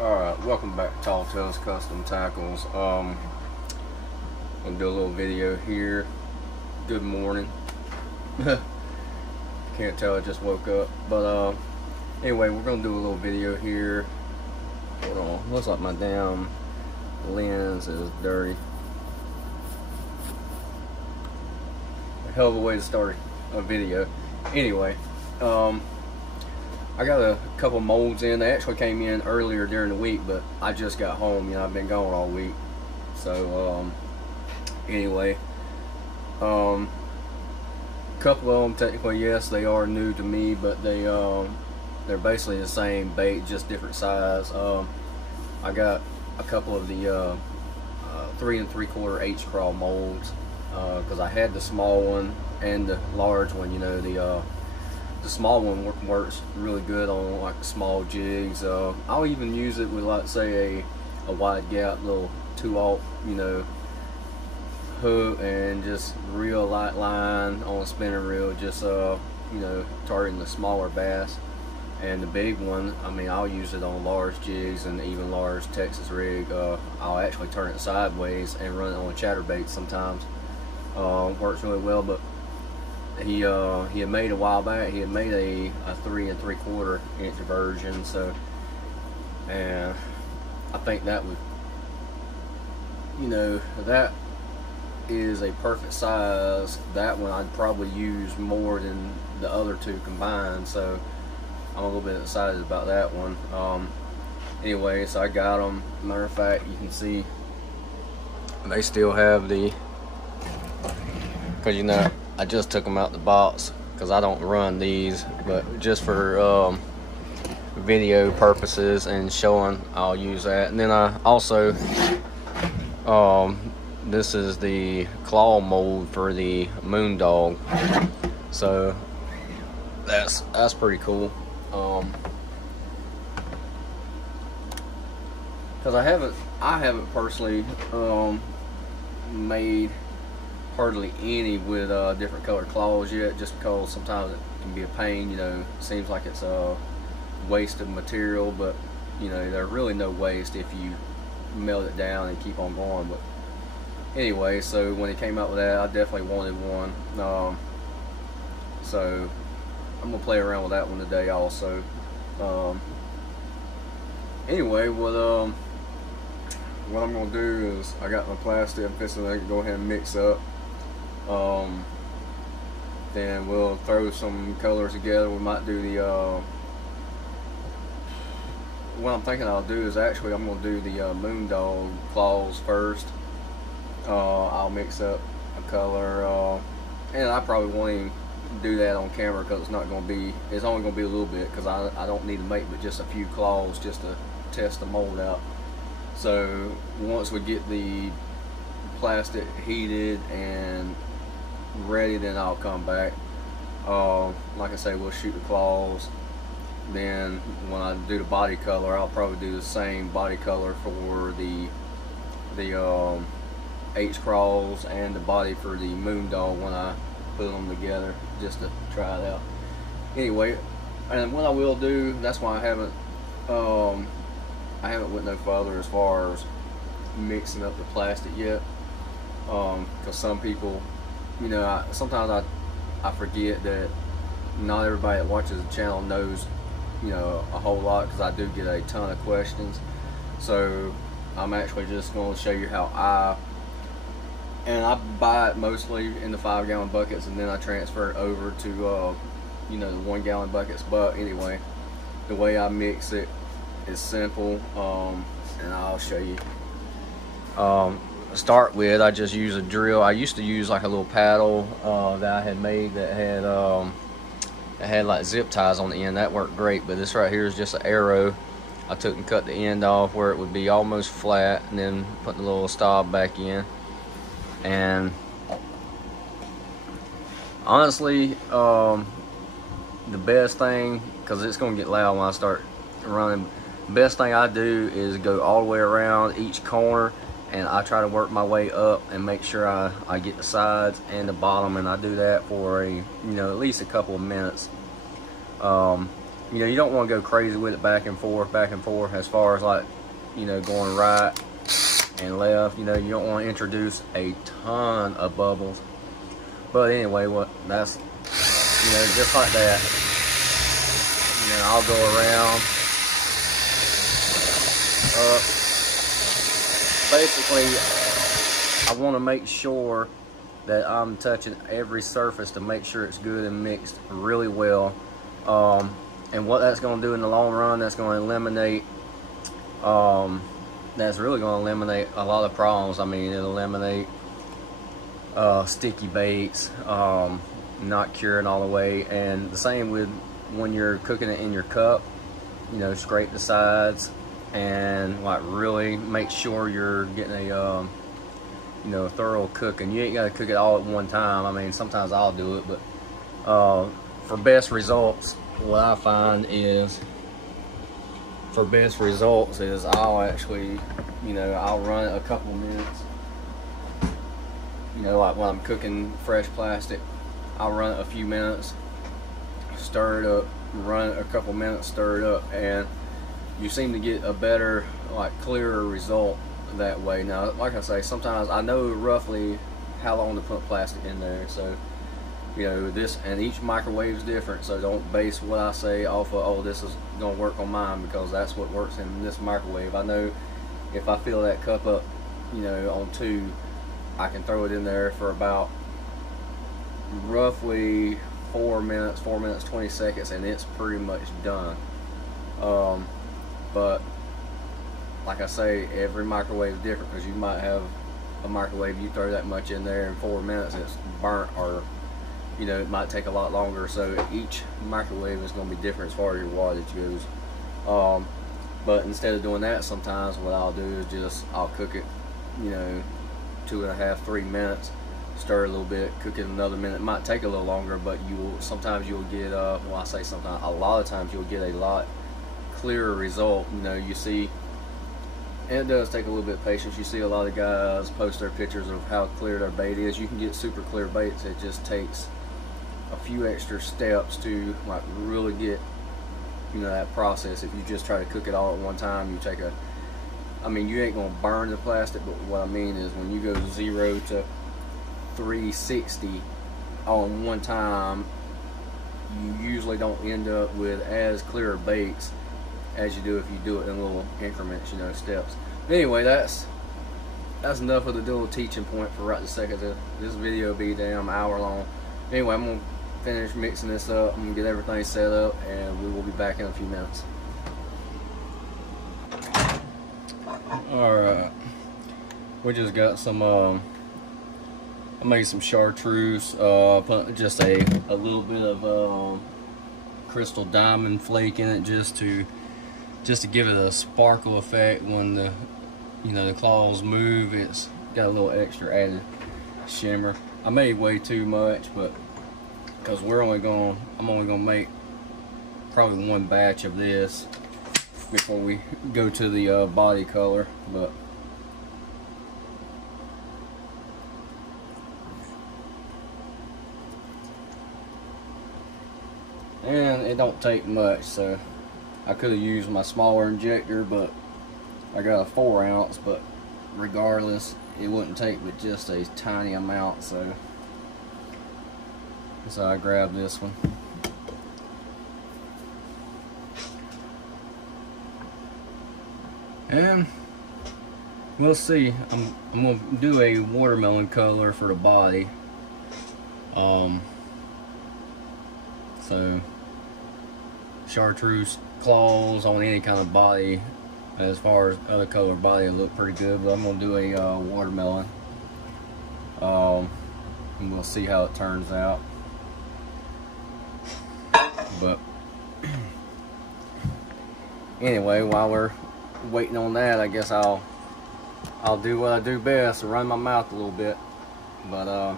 Alright, welcome back to Tall Tales Custom Tackles. I'm gonna do a little video here. Good morning. Can't tell, I just woke up. But anyway, we're gonna do a little video here. Hold on, looks like my damn lens is dirty. A hell of a way to start a video. Anyway, I got a couple molds in. They actually came in earlier during the week, but I just got home. You know, I've been gone all week. So anyway, couple of them technically, yes, they are new to me, but they're basically the same bait, just different size. I got a couple of the 3 3/4 H-craw molds because I had the small one and the large one. You know, the small one works really good on like small jigs. I'll even use it with, like, say a wide gap little 2/0, you know, hook, and just real light line on a spinning reel, just you know, targeting the smaller bass. And the big one, I mean, I'll use it on large jigs and even large Texas rig. I'll actually turn it sideways and run it on a chatterbait sometimes. Works really well. But he had made a while back, he had made a 3 3/4 inch version, so, and I think that would, you know, that is a perfect size. That one I'd probably use more than the other two combined, so I'm a little bit excited about that one. Anyway, so I got them. Matter of fact, you can see they still have the, because, you know, I just took them out the box because I don't run these, but just for video purposes and showing, I'll use that. And then I also, this is the claw mold for the moondog, so that's pretty cool. Because I haven't personally made hardly any with different colored claws yet, just because sometimes it can be a pain. You know, it seems like it's a waste of material, but, you know, there's really no waste if you melt it down and keep on going. But anyway, so when it came out with that, I definitely wanted one. So I'm gonna play around with that one today also. Anyway, what I'm gonna do is, I got my plastic I'm fixing to go ahead and mix up. Then we'll throw some colors together. We might do the what I'm thinking I'll do is, actually, I'm gonna do the moondog claws first. I'll mix up a color, and I probably won't even do that on camera because it's only gonna be a little bit, because I don't need to make but just a few claws just to test the mold out. So once we get the plastic heated and ready, then I'll come back. Like I say, we'll shoot the claws. Then when I do the body color, I'll probably do the same body color for the H-craws and the body for the moondog when I put them together, just to try it out. Anyway, and what I will do, that's why I haven't went no further as far as mixing up the plastic yet, because some people, you know, sometimes I forget that not everybody that watches the channel knows, you know, a whole lot, because I do get a ton of questions. So I'm actually just going to show you how I buy it mostly in the 5-gallon buckets, and then I transfer it over to you know, the 1-gallon buckets. But anyway, the way I mix it is simple, and I'll show you. Start with, I just use a drill. I used to use like a little paddle that I had made that had like zip ties on the end. That worked great. But this right here is just an arrow. I took and cut the end off where it would be almost flat, and then put the little stop back in. And honestly, the best thing, because it's gonna get loud when I start running, the best thing I do is go all the way around each corner, and I try to work my way up and make sure I get the sides and the bottom, and I do that for at least a couple of minutes. you know, you don't want to go crazy with it back and forth as far as like, you know, going right and left. You know, you don't want to introduce a ton of bubbles. But anyway, that's, you know, just like that. You know, I'll go around, up. Basically, I want to make sure that I'm touching every surface to make sure it's good and mixed really well. And what that's going to do in the long run, that's going to eliminate, that's really going to eliminate a lot of problems. I mean, it'll eliminate sticky baits, not curing all the way. And the same with when you're cooking it in your cup, you know, scrape the sides and like really make sure you're getting a you know, thorough cooking. You ain't got to cook it all at one time. I mean, sometimes I'll do it, but for best results, what I find is, I'll actually, you know, I'll run it a couple minutes. You know, like when I'm cooking fresh plastic, I'll run it a few minutes, stir it up, run it a couple minutes, stir it up, and you seem to get a better, like, clearer result that way. Now, like I say, sometimes I know roughly how long to put plastic in there, so, you know, this, and each microwave is different, so don't base what I say off of, oh, this is gonna work on mine, because that's what works in this microwave. I know if I fill that cup up, you know, on 2, I can throw it in there for about roughly 4 minutes 20 seconds, and it's pretty much done. But like I say, every microwave is different, because you might have a microwave, you throw that much in there in 4 minutes, it's burnt, or, you know, it might take a lot longer. So each microwave is going to be different as far as your wattage goes. But instead of doing that, sometimes what I'll do is just, I'll cook it, you know, 2.5 to 3 minutes, stir a little bit, cook it another minute. It might take a little longer, but sometimes you'll get, well, I say sometimes, a lot of times you'll get a lot clearer result. You know, you see, and it does take a little bit of patience. You see a lot of guys post their pictures of how clear their bait is. You can get super clear baits. It just takes a few extra steps to, like, really get, you know, that process. If you just try to cook it all at one time, you take I mean, you ain't gonna burn the plastic, but what I mean is when you go 0 to 360 all in one time, you usually don't end up with as clear baits as you do if you do it in little increments, you know, steps. But anyway, that's enough of the little teaching point for right this second. This video will be damn hour long. Anyway, I'm gonna finish mixing this up. I'm gonna get everything set up, and we will be back in a few minutes. Alright, we just got some I made some chartreuse, put just a little bit of crystal diamond flake in it, just to give it a sparkle effect when the, you know, the claws move. It's got a little extra added shimmer. I made way too much, but because I'm only gonna make probably 1 batch of this before we go to the body color. But and it don't take much, so I could have used my smaller injector, but I got a 4 ounce, but regardless, it wouldn't take but just a tiny amount, so I grabbed this one. And we'll see. I'm gonna do a watermelon color for the body. So chartreuse claws on any kind of body, as far as other color body, will look pretty good. But I'm gonna do a watermelon, and we'll see how it turns out. But anyway, while we're waiting on that, I guess I'll do what I do best, run my mouth a little bit. But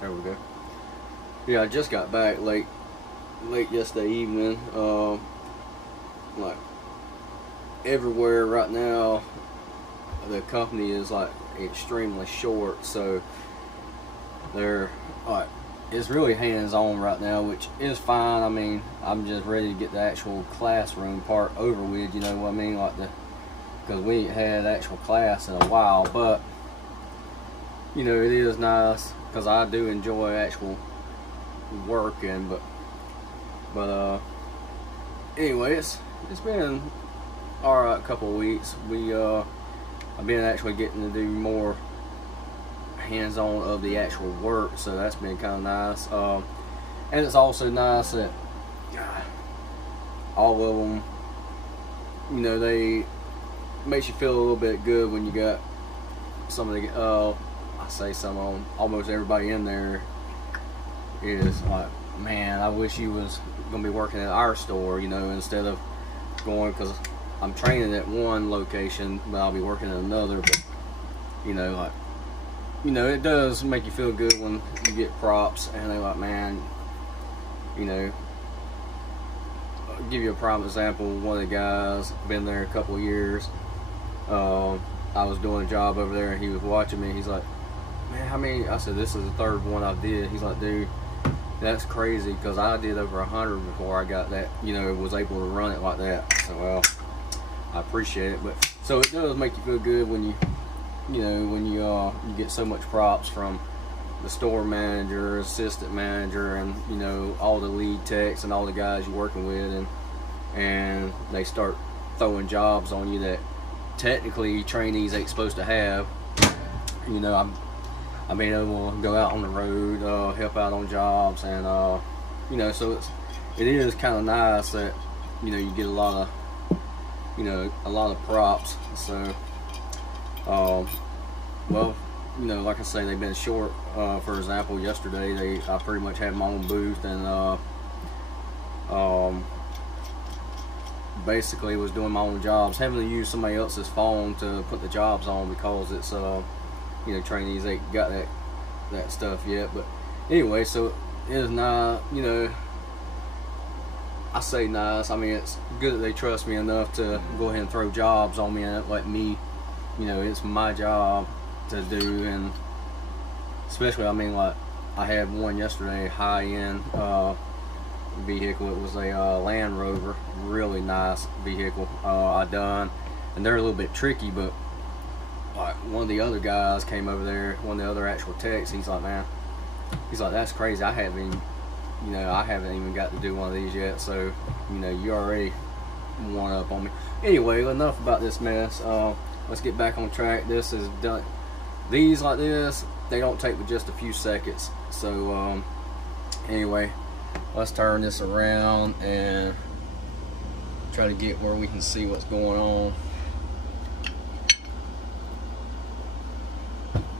there we go. Yeah, I just got back late yesterday evening. Like everywhere right now, the company is like extremely short, so they're like, it's really hands-on right now, which is fine. I mean, I'm just ready to get the actual classroom part over with, you know what I mean, like because we ain't had actual class in a while. But you know, it is nice because I do enjoy actual working. But anyway, it's been alright couple of weeks. I've been actually getting to do more hands-on of the actual work, so that's been kind of nice. And it's also nice that all of them, you know, they makes you feel a little bit good when you got some of the I say some of them, almost everybody in there is like, man, I wish you was gonna be working at our store, you know, instead of going, because I'm training at one location but I'll be working at another. But you know, like, you know, it does make you feel good when you get props and they're like, man, you know, I'll give you a prime example. One of the guys been there a couple of years. I was doing a job over there and he was watching me. He's like, man, how many? I said, this is the third one I did. He's like, dude, that's crazy, because I did over 100 before I got that, you know, was able to run it like that. So, well, I appreciate it. But so it does make you feel good when you know, when you get so much props from the store manager, assistant manager, and you know, all the lead techs and all the guys you're working with, and they start throwing jobs on you that technically trainees ain't supposed to have. You know, I've been able to go out on the road, help out on jobs, and you know, so it is kind of nice that, you know, you get a lot of props. So well, you know, like I say, they've been short. For example, yesterday I pretty much had my own booth, and basically was doing my own jobs, having to use somebody else's phone to put the jobs on, because it's you know, trainees ain't got that stuff yet. But anyway, so it is nice, you know. I say nice, I mean, it's good that they trust me enough to go ahead and throw jobs on me and let me, you know, it's my job to do. And especially, I mean, like, I had one yesterday, high-end vehicle. It was a Land Rover, really nice vehicle. I done, and they're a little bit tricky, but like, one of the other guys came over there, one of the other actual techs, he's like, man, he's like, that's crazy, I haven't even got to do one of these yet, so, you know, you already one up on me. Anyway, enough about this mess. Let's get back on track. This is done. These like this, they don't take but just a few seconds. So anyway, let's turn this around and try to get where we can see what's going on.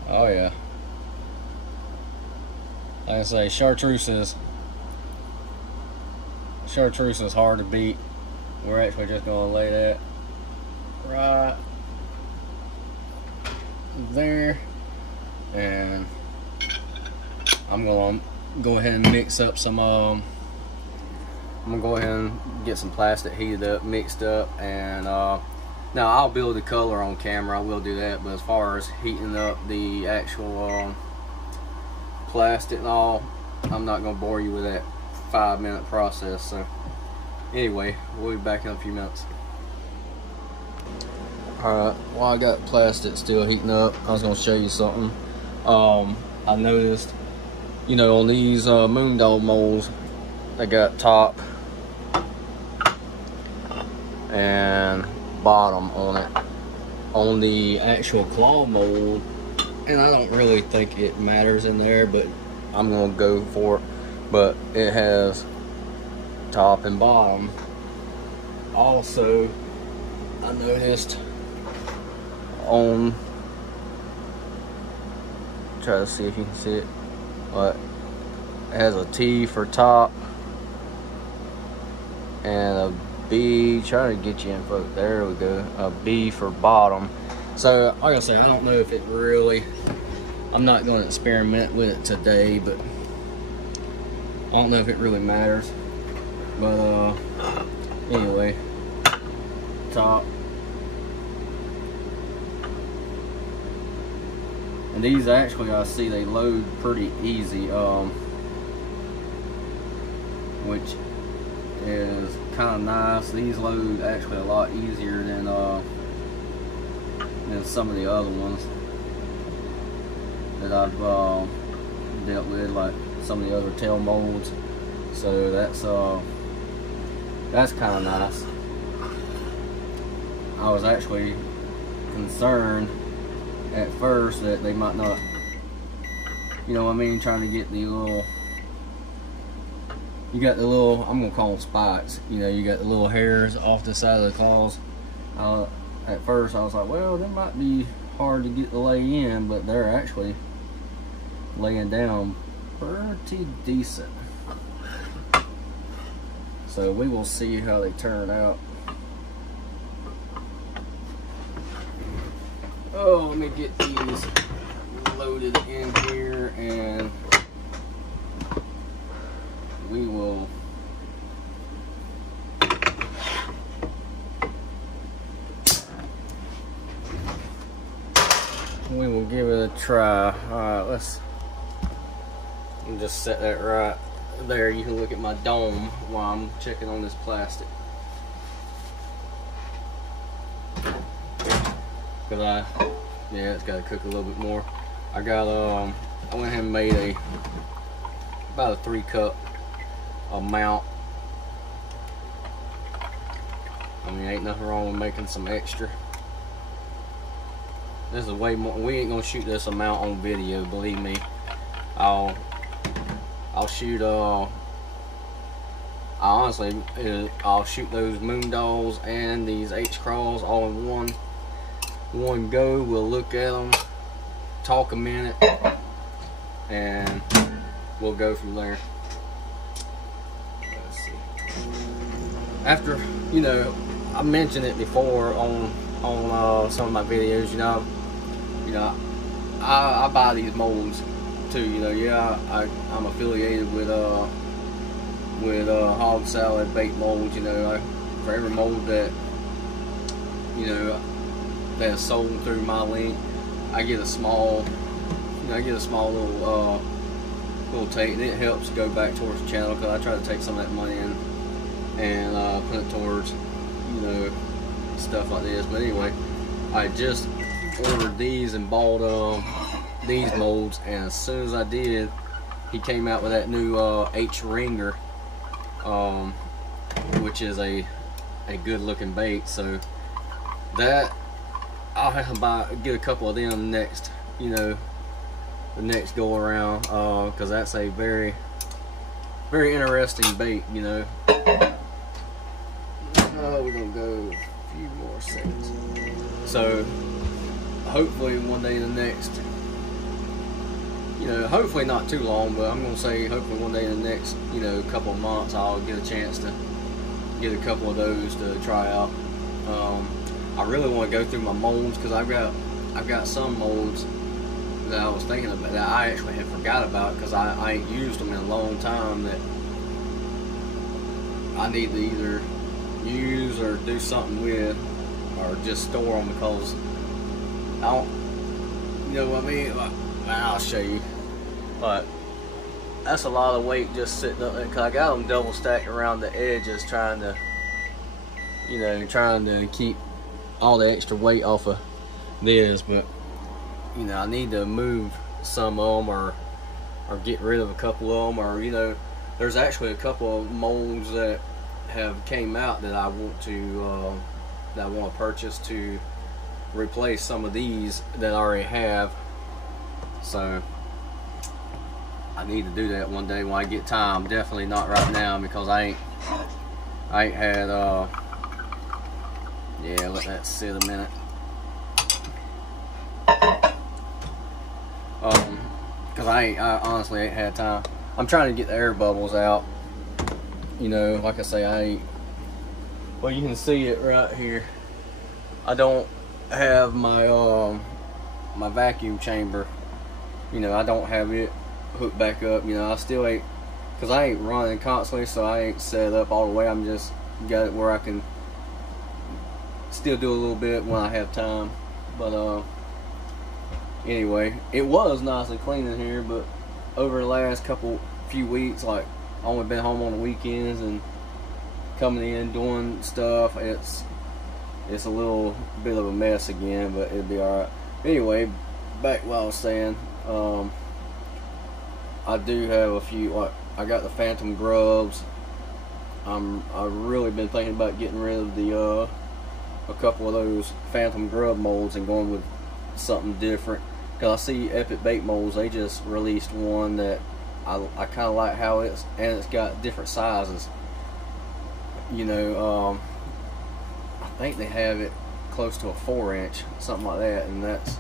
Oh yeah, like I say, chartreuse is hard to beat. We're actually just gonna lay that right there, and I'm gonna go ahead and mix up some I'm gonna go ahead and get some plastic heated up, mixed up, and now I'll build the color on camera, I will do that, but as far as heating up the actual plastic and all, I'm not gonna bore you with that 5-minute process. So anyway, we'll be back in a few minutes. Alright, while I got plastic still heating up, I was going to show you something. I noticed, you know, on these moondog molds, they got top and bottom on it. On the actual claw mold, and I don't really think it matters in there, but I'm going to go for it. But it has top and bottom. Also, I noticed on, try to see if you can see it, but it has a T for top and a B, trying to get you in focus, there we go, a B for bottom. So like I say, I don't know if it really, I'm not going to experiment with it today, but I don't know if it really matters. But anyway, top. And these actually, I see they load pretty easy. which is kind of nice. These load actually a lot easier than some of the other ones that I've dealt with, like some of the other tail molds. So that's kind of nice. I was actually concerned at first that they might not, you know what I mean, trying to get the little, you got the little, I'm gonna call them spikes, you know, you got the little hairs off the side of the claws. At first I was like, well, they might be hard to get to lay in, but they're actually laying down pretty decent. So we will see how they turn out. Oh, let me get these loaded in here, and we will give it a try. Alright, let's just set that right there. You can look at my dome while I'm checking on this plastic. Cause yeah, it's got to cook a little bit more. I got I went ahead and made about a 3-cup amount. I mean, ain't nothing wrong with making some extra. This is way more. We ain't gonna shoot this amount on video, believe me. I'll shoot I'll shoot those moondogs and these H-craws all in one go. We'll look at them, talk a minute, and we'll go from there. Let's see. After, you know, I mentioned it before on some of my videos, you know, I buy these molds too, you know. Yeah, I'm affiliated with Hog Salad bait molds, you know. For every mold that, you know, that's sold through my link, I get a small, you know, little take, and it helps go back towards the channel, because I try to take some of that money and put it towards, you know, stuff like this. But anyway, I just ordered these and bought these molds, and as soon as I did, he came out with that new H-ringer, which is a good looking bait. So that I'll have to get a couple of them next, you know, the next go around, because that's a very interesting bait, you know. We're gonna go a few more seconds. So hopefully one day the next, you know, hopefully not too long, but I'm gonna say hopefully one day in the next, you know, couple of months, I'll get a chance to get a couple of those to try out. I really want to go through my molds, because I've got some molds that I was thinking about that I actually had forgot about, because I ain't used them in a long time, that I need to either use or do something with, or just store them, because I don't, you know what I mean? Like, I'll show you. But that's a lot of weight just sitting up there, because I got them double stacked around the edges, trying to, you know, keep all the extra weight off of this. But, you know, I need to move some of them, or get rid of a couple of them, or, you know, there's actually a couple of molds that have came out that I want to purchase to replace some of these that I already have. So I need to do that one day when I get time. Definitely not right now, because I ain't had yeah, let that sit a minute. Because I honestly ain't had time. I'm trying to get the air bubbles out. You know, like I say, well, you can see it right here. I don't have my my vacuum chamber. You know, I don't have it hooked back up. You know, I still ain't, because I ain't running constantly, so I ain't set it up all the way. I'm just got it where I can still do a little bit when I have time. But anyway, it was nice and clean in here, but over the last few weeks, like only been home on the weekends and coming in doing stuff, it's a little bit of a mess again, but it'll be alright. Anyway, back to what I was saying. I do have a few, like, I got the Phantom Grubs. I've really been thinking about getting rid of the a couple of those Phantom Grub molds and going with something different. Because I see Epic Bait Molds, they just released one that I kind of like how it's, and it's got different sizes. You know, I think they have it close to a 4-inch, something like that, and that's,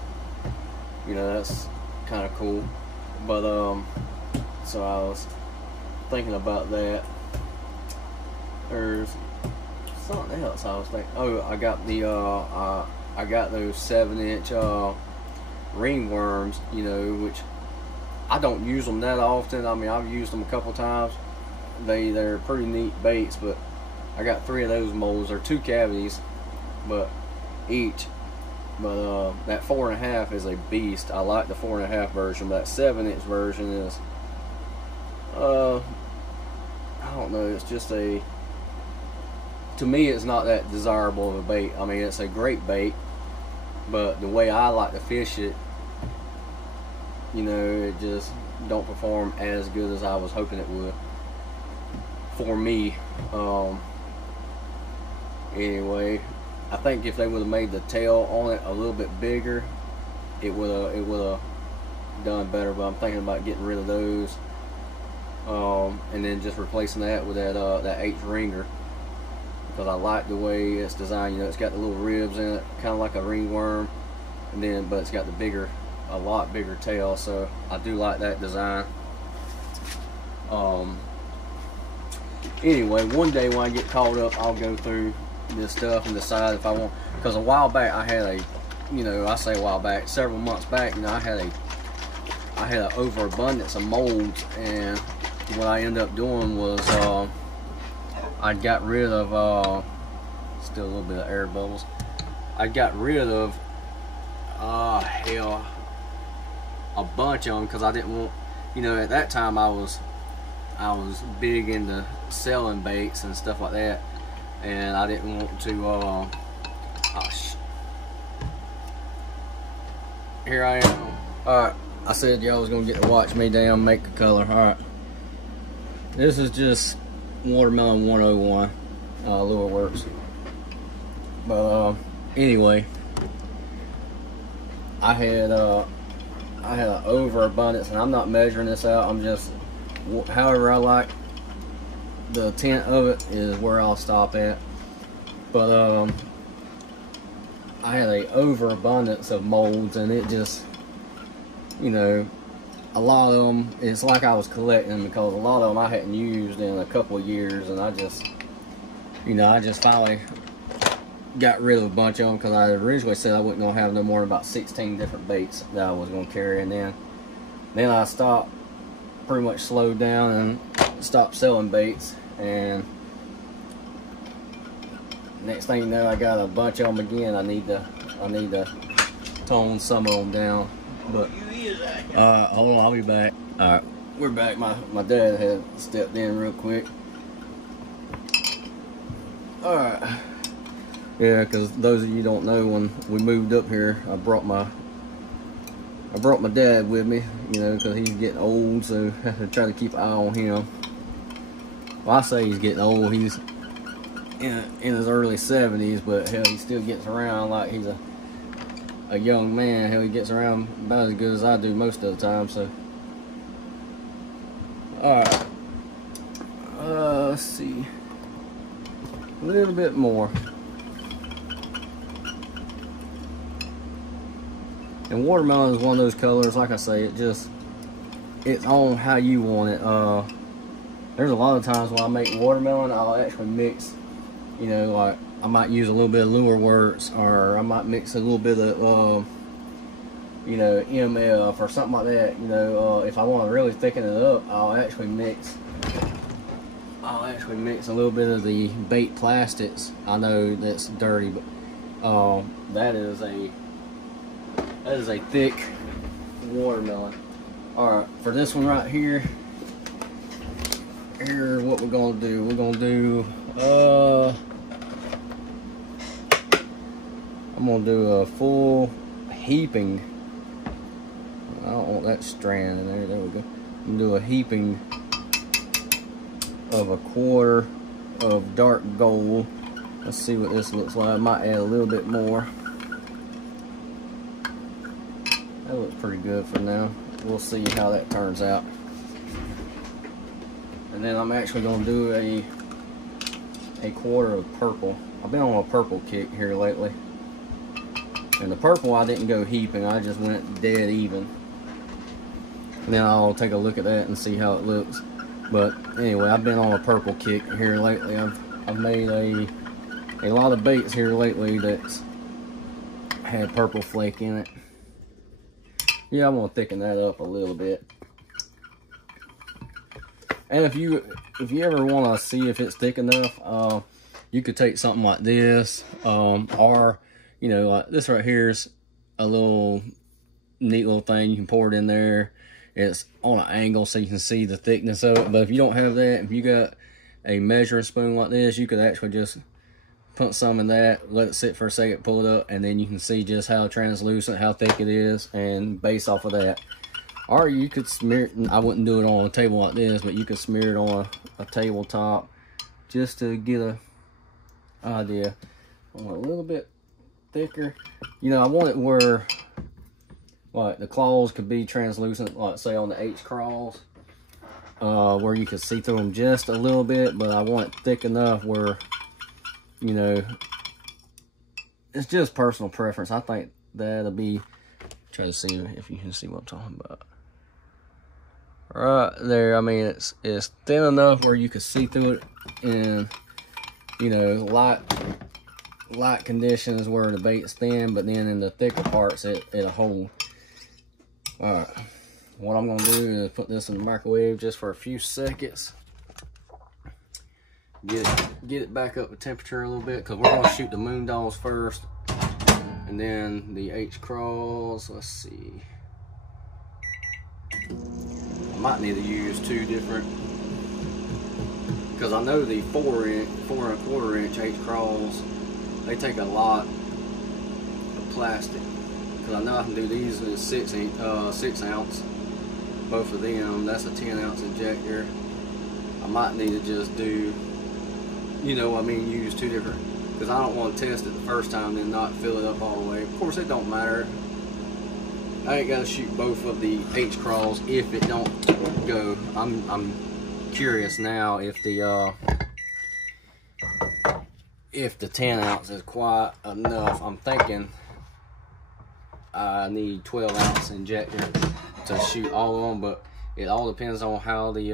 you know, that's kind of cool. But so I was thinking about that. There's something else I was thinking. Oh, I got the I got those 7-inch ringworms, you know, which I don't use them that often. I mean, I've used them a couple times. They're pretty neat baits, but I got 3 of those molds. They're 2 cavities, but each. But that 4.5 is a beast. I like the 4.5 version, but that 7-inch version is I don't know. It's just a, to me, it's not that desirable of a bait. I mean, it's a great bait, but the way I like to fish it, you know, it just don't perform as good as I was hoping it would for me. Anyway, I think if they would have made the tail on it a little bit bigger, it would have done better. But I'm thinking about getting rid of those, and then just replacing that with that H-ringer, because I like the way it's designed. You know, it's got the little ribs in it, kind of like a ringworm, and then but it's got the bigger, a lot bigger tail. So I do like that design. Anyway, one day when I get caught up, I'll go through this stuff and decide if I want, because a while back I had a, you know, I say a while back, several months back, you know, I had an overabundance of molds, and what I ended up doing was I got rid of still a little bit of air bubbles. I got rid of hell, a bunch of them, because I didn't want, you know, at that time I was big into selling baits and stuff like that, and I didn't want to here I am. Alright, I said y'all was gonna get to watch me damn make a color. Alright, this is just Watermelon 101 lure works. But anyway, I had an overabundance, and I'm not measuring this out, I'm just, however I like the tint of it is where I'll stop at. But I had a overabundance of molds, and it just, you know, a lot of them, it's like I was collecting, because a lot of them I hadn't used in a couple of years, and I just, you know, I just finally got rid of a bunch of them, because I originally said I wasn't going to have no more than about 16 different baits that I was going to carry, and then I stopped, pretty much slowed down and stopped selling baits, and next thing you know, I got a bunch of them again. I need to tone some of them down. But hold on, I'll be back. Alright, we're back. My dad had stepped in real quick. Alright, yeah, because those of you don't know, when we moved up here, I brought my dad with me, you know, because he's getting old, so I have to try to keep an eye on him. Well, I say he's getting old. He's in his early 70s, but hell, he still gets around like he's a young man. Hell, he gets around about as good as I do most of the time. So, alright, let's see, a little bit more. And watermelon is one of those colors, like I say, it's on how you want it. There's a lot of times when I make watermelon, I'll actually mix, you know, like I might use a little bit of Lure Works, or I might mix a little bit of, you know, MF or something like that. You know, if I want to really thicken it up, I'll actually mix a little bit of the bait plastics. I know that's dirty, but that is a thick watermelon. Alright, for this one right here here what we're gonna do. We're gonna do I'm gonna do a full heaping. I don't want that strand in there. There we go. I'm gonna do a heaping of 1/4 of dark gold. Let's see what this looks like. I might add a little bit more. That looks pretty good for now. We'll see how that turns out. And then I'm actually gonna do a 1/4 of purple. I've been on a purple kick here lately. And the purple I didn't go heaping, I just went dead even. And then I'll take a look at that and see how it looks. But anyway, I've been on a purple kick here lately. I've made a lot of baits here lately that's had purple flake in it. Yeah, I'm gonna thicken that up a little bit. And if you ever want to see if it's thick enough, you could take something like this, or you know, like this right here is a little neat little thing. You can pour it in there. It's on an angle so you can see the thickness of it. But if you don't have that, if you got a measuring spoon like this, you could actually just put some in that, let it sit for a second, pull it up, and then you can see just how translucent, how thick it is, and base off of that. Or you could smear it, I wouldn't do it on a table like this, but you could smear it on a tabletop just to get an idea. I want a little bit thicker. You know, I want it where like the claws could be translucent, like say on the H-craws, where you could see through them just a little bit, but I want it thick enough where, you know, it's just personal preference. I think that'll be, try to see if you can see what I'm talking about. Right there, I mean, it's thin enough where you can see through it in, you know, light conditions where the bait's thin, but then in the thicker parts it'll hold. Alright, what I'm gonna do is put this in the microwave just for a few seconds. Get it back up to temperature a little bit, because we're gonna shoot the moondogs first and then the H-craws. Let's see. I might need to use 2 different, because I know the 4 1/4 inch H-craws, they take a lot of plastic. Because I know I can do these with 6 ounce, both of them. That's a 10 ounce injector. I might need to just do, you know, I mean, use 2 different, because I don't want to test it the first time and not fill it up all the way. Of course, it don't matter. I ain't gotta shoot both of the H-craws if it don't go. I'm curious now if the 10 ounce is quite enough. I'm thinking I need 12 ounce injector to shoot all of them, but it all depends on how the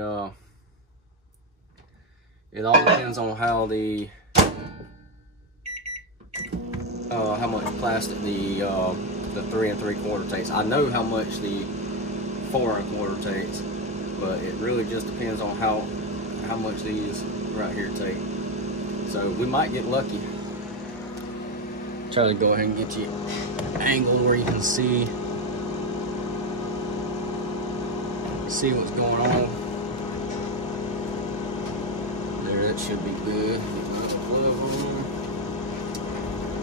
how much plastic the 3 3/4 takes. I know how much the 4 1/4 takes, but it really just depends on how much these right here take. So we might get lucky. Try to go ahead and get you angled where you can see what's going on. There, that should be good.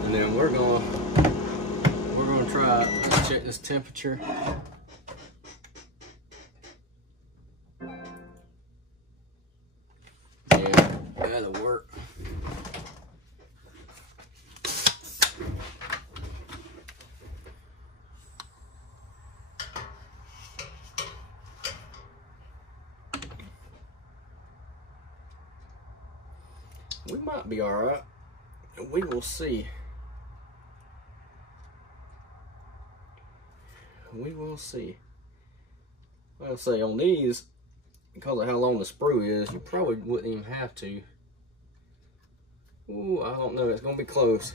And then we're gonna try to check this temperature. Yeah, that'll work. We might be all right. We will see. We will see. Like I say, on these, because of how long the sprue is, you probably wouldn't even have to. Ooh, I don't know. It's gonna be close.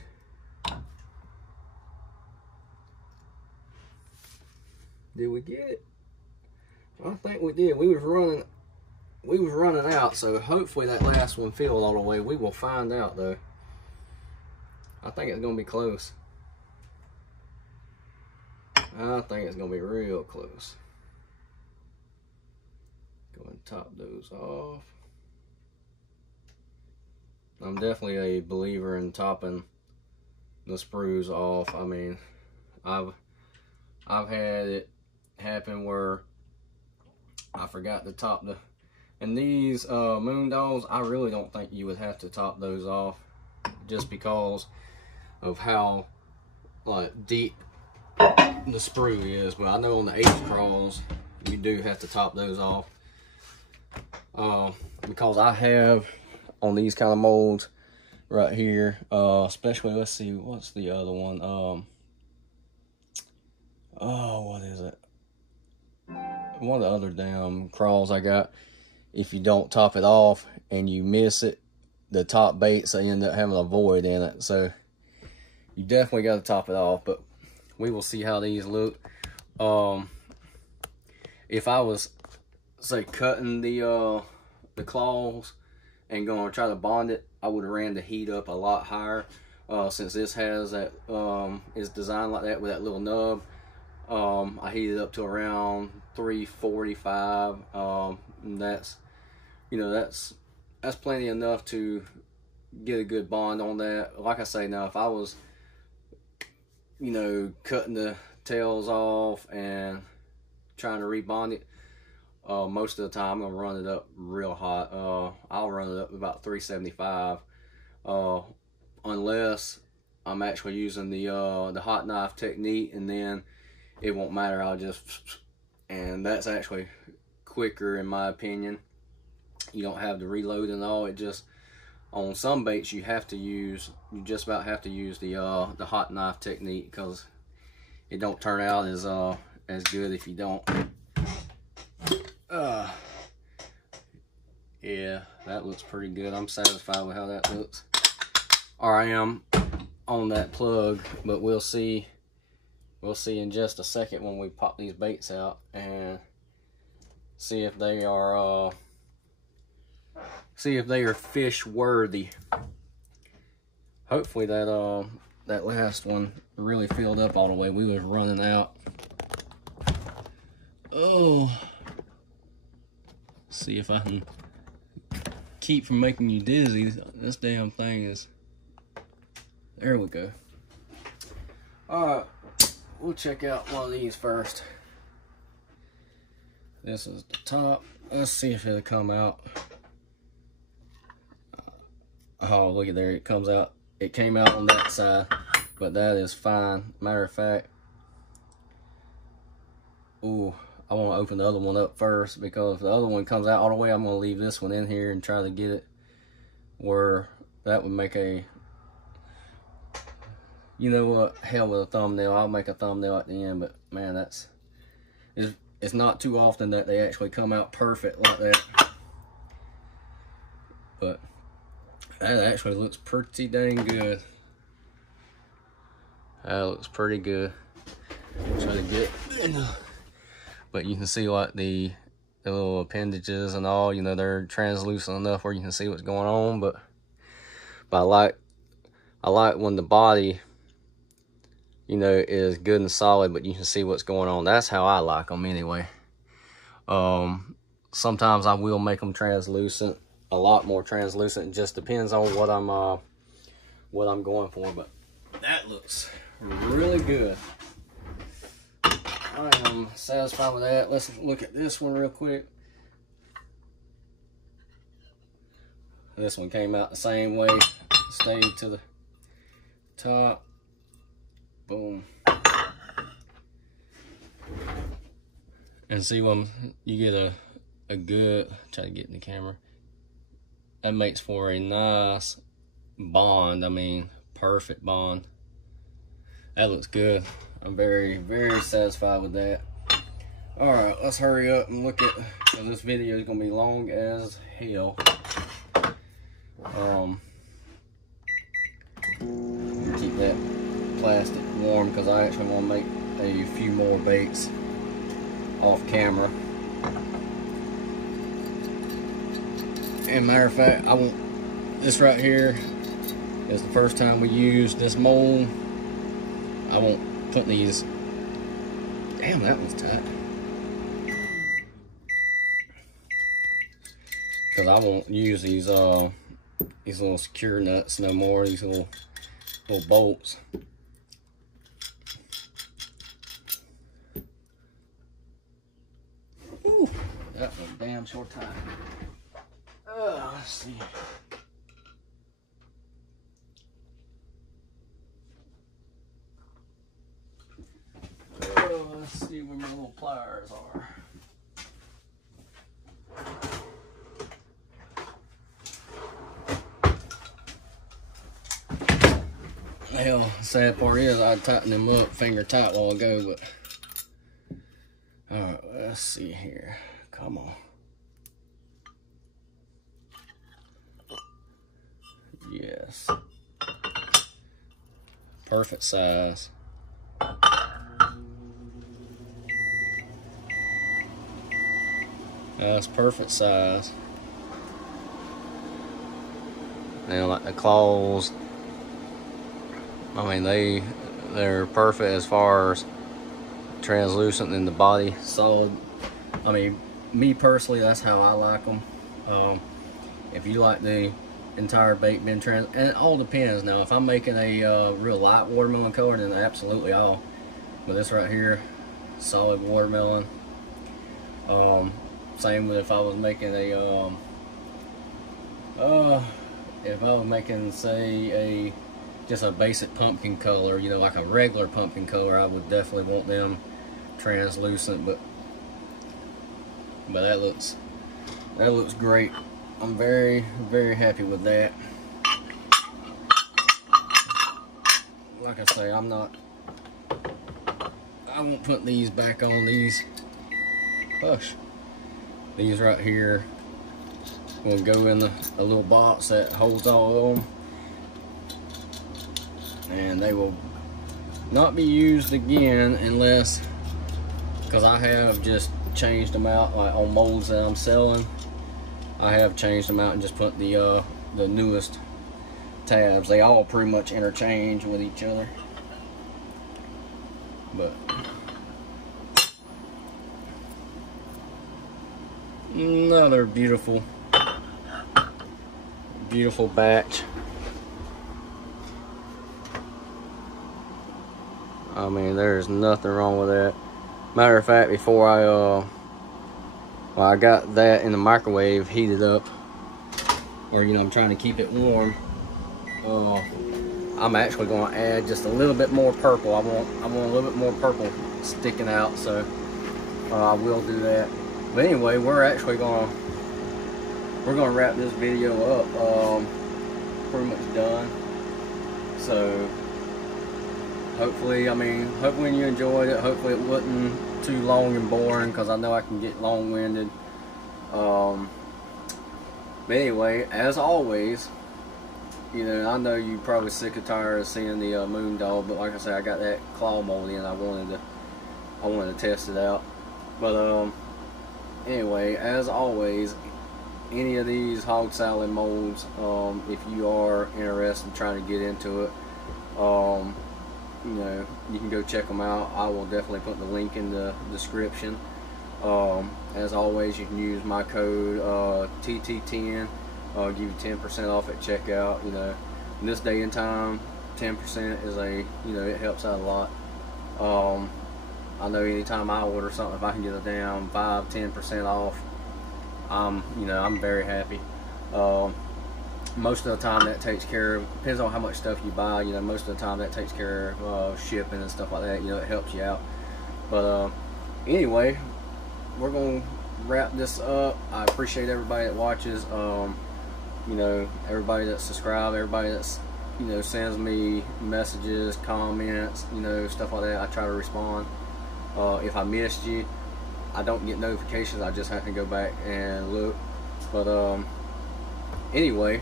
Did we get it? I think we did. We was running out, so hopefully that last one filled all the way. We will find out though. I think it's gonna be close. I think it's gonna be real close. Go and top those off. I'm definitely a believer in topping the sprues off. I mean, I've had it happen where I forgot to top the, and these moondogs, I really don't think you would have to top those off, just because of how like deep the sprue is. But I know on the H-craws you do have to top those off, because I have on these kind of molds right here, especially, let's see, what's the other one, oh, what is it, one of the other damn craws I got, if you don't top it off and you miss it, the top baits, they end up having a void in it. So you definitely got to top it off. But we will see how these look. If I was, say, cutting the claws and going to try to bond it, I would have ran the heat up a lot higher. Since this has that, is designed like that with that little nub, I heated up to around 345. And that's, you know, that's plenty enough to get a good bond on that. Like I say, now if I was, you know, cutting the tails off and trying to rebond it, most of the time I'm gonna run it up real hot. I'll run it up about 375, unless I'm actually using the hot knife technique, and then it won't matter. I'll just, and that's actually quicker in my opinion. You don't have to reload and all. It just, on some baits you have to use, you just about have to use the hot knife technique, because it don't turn out as good if you don't. Yeah, that looks pretty good. I'm satisfied with how that looks. Or I am on that plug, but we'll see in just a second when we pop these baits out and see if they are fish worthy. Hopefully that that last one really filled up all the way. We was running out. Oh, see if I can keep from making you dizzy. This damn thing is, there we go. All right, we'll check out one of these first. This is the top. Let's see if it'll come out. Oh, look at there, it comes out. It came out on that side, but that is fine. Matter of fact, ooh, I want to open the other one up first, because if the other one comes out all the way, I'm going to leave this one in here and try to get it where that would make a, you know what, hell with a thumbnail. I'll make a thumbnail at the end, but man, it's not too often that they actually come out perfect like that. But that actually looks pretty dang good. That looks pretty good. Try to get, but you can see like the little appendages and all, you know, they're translucent enough where you can see what's going on. But I like when the body, you know, is good and solid, but you can see what's going on. That's how I like them anyway. Sometimes I will make them translucent, a lot more translucent. It just depends on what I'm going for. But that looks really good. I am satisfied with that. Let's look at this one real quick. This one came out the same way, stayed to the top. Boom. And see, when you get a good, try to get in the camera, that makes for a nice bond. I mean, perfect bond. That looks good. I'm very, very satisfied with that. All right, let's hurry up and look at, because this video is gonna be long as hell. Keep that plastic warm, because I actually want to make a few more baits off camera. And matter of fact, I want this right here is the first time we use this mold. I won't put these, damn, that one's tight, because I won't use these these little secure nuts no more, these little bolts. Ooh, that was damn short time. Let's see. Let's see where my little pliers are. Hell, the sad part is I tightened them up finger tight a while ago, but alright, let's see here. Come on. Yes. Perfect size. That's perfect size. And like the claws, I mean they're perfect as far as translucent in the body, solid. I mean, me personally, that's how I like them. If you like the entire bait being and it all depends. Now, if I'm making a real light watermelon color, then absolutely all. But this right here, solid watermelon. Same with if I was making a if I was making, say, just a basic pumpkin color, you know, like a regular pumpkin color, I would definitely want them translucent. But that looks great. I'm very, very happy with that. Like I say, I won't put these back on. These right here will go in a little box that holds all of them, and they will not be used again unless, because I have just changed them out, like on molds that I'm selling. I have changed them out and just put the newest tabs. They all pretty much interchange with each other, but another beautiful batch. I mean, there's nothing wrong with that. Matter of fact, before I got that in the microwave heated up, or you know, I'm trying to keep it warm, I'm actually going to add just a little bit more purple. I want a little bit more purple sticking out, so I will do that. But anyway, we're gonna wrap this video up. Pretty much done. So hopefully you enjoyed it. Hopefully it wasn't too long and boring, because I know I can get long-winded. But anyway, as always, you know, I know you're probably sick and tired of seeing the moondog, but like I said, I got that claw mold in. I wanted to test it out. But anyway, as always, any of these hog salad molds, if you are interested in trying to get into it, you know, you can go check them out. I will definitely put the link in the description. As always, you can use my code TT10. Give you 10% off at checkout. You know, in this day and time, 10% is it helps out a lot. I know anytime I order something, if I can get a damn 5-10% off, I'm very happy. Most of the time that takes care of, depends on how much stuff you buy, you know, most of the time that takes care of shipping and stuff like that, you know, it helps you out. But anyway, we're gonna wrap this up. I appreciate everybody that watches, you know, everybody that's subscribed, everybody that's, you know, sends me messages, comments, you know, stuff like that. I try to respond. If I missed you, I don't get notifications, I just have to go back and look. But anyway,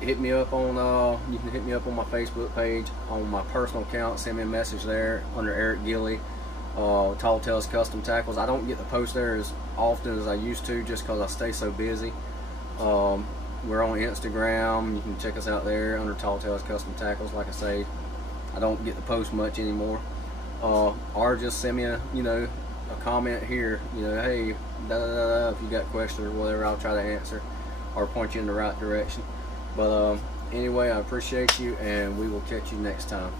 hit me up on you can hit me up on my Facebook page, on my personal account. Send me a message there under Eric Gilly, Tall Tales Custom Tackles. I don't get to post there as often as I used to, just because I stay so busy. We're on Instagram. You can check us out there under Tall Tales Custom Tackles. Like I say, I don't get to post much anymore. Or just send me a comment here, you know, hey, if you got questions or whatever, I'll try to answer or point you in the right direction. But anyway, I appreciate you, and we will catch you next time.